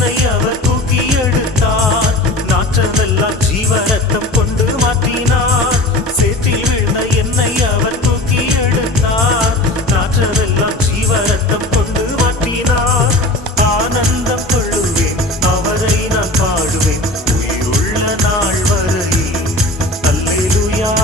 என்னை அவர் தூக்கி எடுத்தார். நாற்றமெல்லாம் ஜீவரத்தம் கொண்டு மாற்றினார். சேற்றில் வீழ்ந்த என்னை அவர் தூக்கி எடுத்தார். நாற்றமெல்லாம் ஜீவரத்தம் கொண்டு மாற்றினார். ஆனந்தம் கொள்ளுவேன், அவரை நான் பாடுவேன் உயிருள்ள நாள் வரை. அல்லேலூயா.